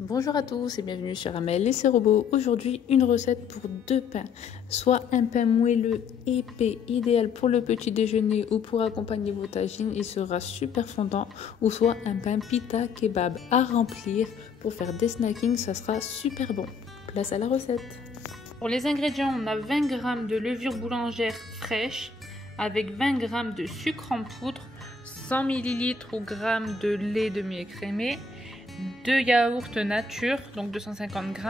Bonjour à tous et bienvenue sur Amel et ses robots. Aujourd'hui, une recette pour deux pains. Soit un pain moelleux épais, idéal pour le petit déjeuner ou pour accompagner vos tagines, il sera super fondant. Ou soit un pain pita kebab à remplir pour faire des snackings, ça sera super bon. Place à la recette. Pour les ingrédients, on a 20 g de levure boulangère fraîche avec 20 g de sucre en poudre, 100 ml ou g de lait demi-écrémé, 2 yaourts nature, donc 250 g.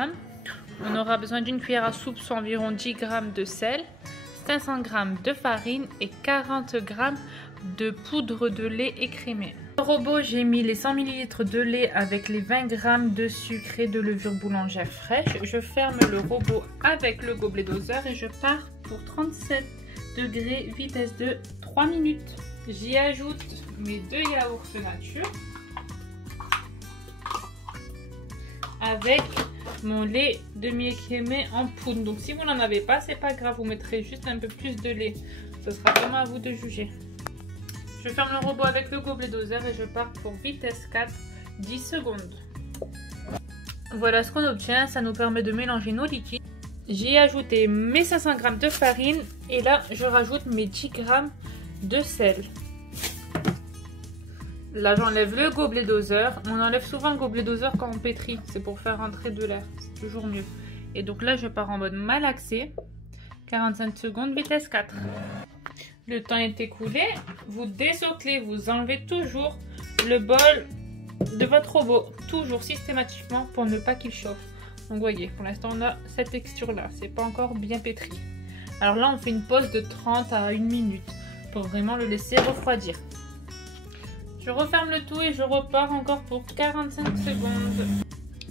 On aura besoin d'une cuillère à soupe, soit environ 10 g de sel, 500 g de farine et 40 g de poudre de lait écrémé. Dans le robot, j'ai mis les 100 ml de lait avec les 20 g de sucre et de levure boulangère fraîche. Je ferme le robot avec le gobelet doseur et je pars pour 37 degrés, vitesse de 3 minutes. J'y ajoute mes 2 yaourts nature avec mon lait demi-écrémé en poudre. Donc si vous n'en avez pas, c'est pas grave, vous mettrez juste un peu plus de lait. Ce sera vraiment à vous de juger. Je ferme le robot avec le gobelet doseur et je pars pour vitesse 4, 10 secondes. Voilà ce qu'on obtient, ça nous permet de mélanger nos liquides. J'y ai ajouté mes 500 g de farine et là je rajoute mes 10 g de sel. Là j'enlève le gobelet doseur. On enlève souvent le gobelet doseur quand on pétrit, c'est pour faire rentrer de l'air, c'est toujours mieux. Et donc là je pars en mode malaxé, 45 secondes, vitesse 4. Le temps est écoulé, vous désoclez, vous enlevez toujours le bol de votre robot, toujours systématiquement pour ne pas qu'il chauffe. Donc vous voyez, pour l'instant on a cette texture là, c'est pas encore bien pétri. Alors là on fait une pause de 30 à 1 minute pour vraiment le laisser refroidir. Je referme le tout et je repars encore pour 45 secondes.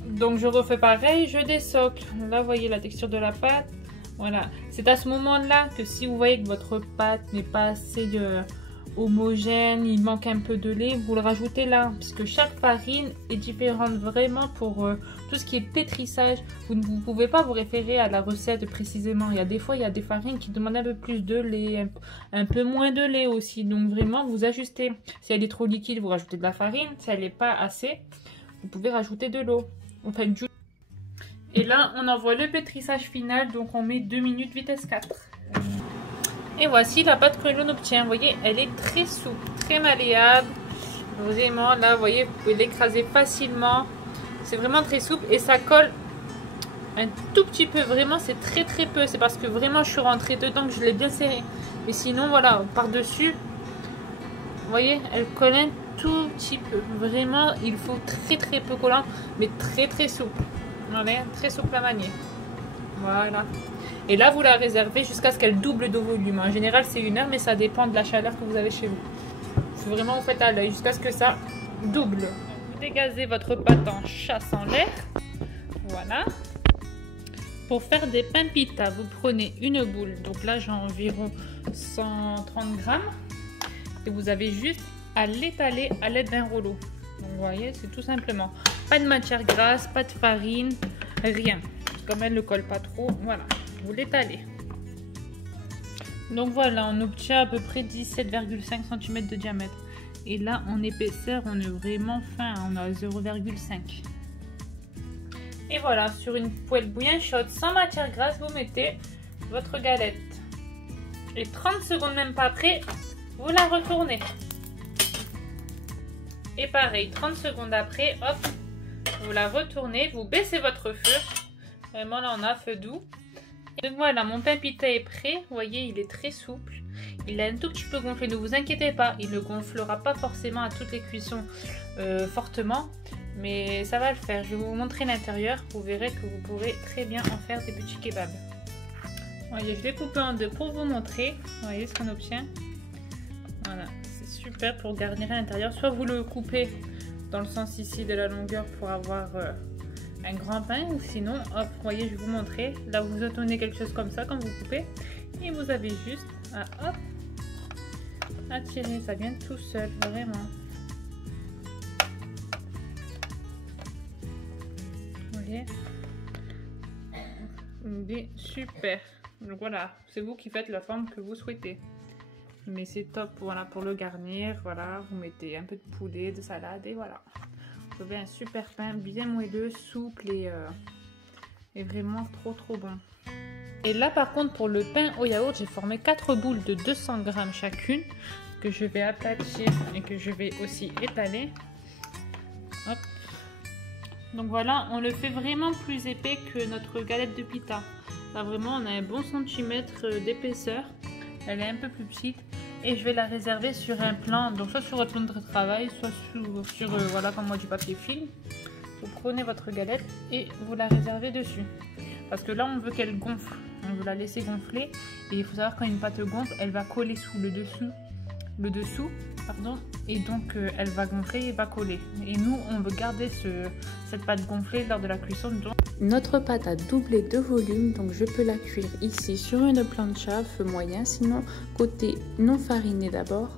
Donc je refais pareil, je désocle. Là vous voyez la texture de la pâte. Voilà, c'est à ce moment-là que si vous voyez que votre pâte n'est pas assez homogène, il manque un peu de lait, vous le rajoutez là. Parce que chaque farine est différente vraiment pour tout ce qui est pétrissage. Vous ne pouvez pas vous référer à la recette précisément. Il y a des fois, il y a des farines qui demandent un peu plus de lait, un peu moins de lait aussi. Donc vraiment, vous ajustez. Si elle est trop liquide, vous rajoutez de la farine. Si elle n'est pas assez, vous pouvez rajouter de l'eau. Enfin, du... Et là, on envoie le pétrissage final. Donc on met 2 minutes vitesse 4. Et voici la pâte que l'on obtient. Vous voyez, elle est très souple, très malléable. Vraiment, là, vous voyez, vous pouvez l'écraser facilement. C'est vraiment très souple et ça colle un tout petit peu. Vraiment, c'est très très peu. C'est parce que vraiment, je suis rentrée dedans que je l'ai bien serré. Mais sinon, voilà, par-dessus, vous voyez, elle colle un tout petit peu. Vraiment, il faut très très peu collant, mais très très souple. Voilà, très souple à manier. Voilà. Et là, vous la réservez jusqu'à ce qu'elle double de volume. En général, c'est 1 heure, mais ça dépend de la chaleur que vous avez chez vous. C'est vraiment, vous faites à l'œil jusqu'à ce que ça double. Vous dégazez votre pâte en chasse en l'air. Voilà. Pour faire des pains pita, vous prenez une boule. Donc là, j'ai environ 130 g. Et vous avez juste à l'étaler à l'aide d'un rouleau. Donc, vous voyez, c'est tout simplement pas de matière grasse, pas de farine, rien. Comme elle ne colle pas trop, voilà. Vous l'étalez. Donc voilà, on obtient à peu près 17,5 cm de diamètre. Et là, en épaisseur, on est vraiment fin, on a 0,5. Et voilà, sur une poêle bien chaude, sans matière grasse, vous mettez votre galette. Et 30 secondes, même pas après, vous la retournez. Et pareil, 30 secondes après, hop, vous la retournez, vous baissez votre feu. Vraiment, là, on a feu doux. Donc voilà, mon pain pita est prêt. Vous voyez, il est très souple. Il a un tout petit peu gonflé. Ne vous inquiétez pas, il ne gonflera pas forcément à toutes les cuissons fortement. Mais ça va le faire. Je vais vous montrer l'intérieur. Vous verrez que vous pourrez très bien en faire des petits kebabs. Vous voyez, je l'ai coupé en deux pour vous montrer. Vous voyez ce qu'on obtient. Voilà, c'est super pour garnir à l'intérieur. Soit vous le coupez dans le sens ici de la longueur pour avoir... un grand pain, ou sinon, hop, vous voyez, je vais vous montrer. Là, vous obtenez quelque chose comme ça quand vous coupez. Et vous avez juste à, hop, à tirer. Ça vient tout seul, vraiment. Vous voyez? Il est super. Donc voilà, c'est vous qui faites la forme que vous souhaitez. Mais c'est top, voilà, pour le garnir. Voilà, vous mettez un peu de poulet, de salade, et voilà. Vous avez un super pain, bien moelleux, souple et vraiment trop bon. Et là par contre pour le pain au yaourt, j'ai formé 4 boules de 200 g chacune que je vais aplatir et que je vais aussi étaler. Hop. Donc voilà, on le fait vraiment plus épais que notre galette de pita. Là vraiment on a un bon centimètre d'épaisseur. Elle est un peu plus petite. Et je vais la réserver sur un plan, donc soit sur votre plan de travail, soit sur voilà, comme moi, du papier film. Vous prenez votre galette et vous la réservez dessus. Parce que là, on veut qu'elle gonfle. On veut la laisser gonfler. Et il faut savoir quand une pâte gonfle, elle va coller sous le dessous, pardon. Et donc, elle va gonfler et va coller. Et nous, on veut garder cette pâte gonflée lors de la cuisson. Donc... Notre pâte a doublé de volume, donc je peux la cuire ici sur une plancha feu moyen. Sinon, côté non fariné d'abord,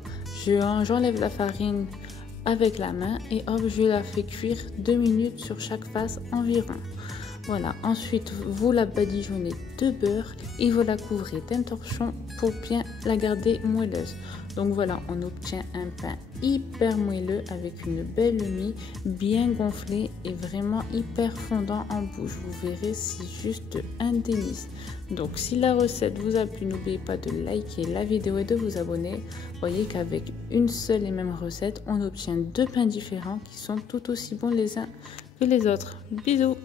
j'enlève la farine avec la main et hop, je la fais cuire 2 minutes sur chaque face environ. Voilà, ensuite vous la badigeonnez de beurre et vous la couvrez d'un torchon pour bien la garder moelleuse. Donc voilà, on obtient un pain hyper moelleux avec une belle mie bien gonflée et vraiment hyper fondant en bouche. Vous verrez, c'est juste un délice. Donc si la recette vous a plu, n'oubliez pas de liker la vidéo et de vous abonner. Voyez qu'avec une seule et même recette, on obtient 2 pains différents qui sont tout aussi bons les uns que les autres. Bisous!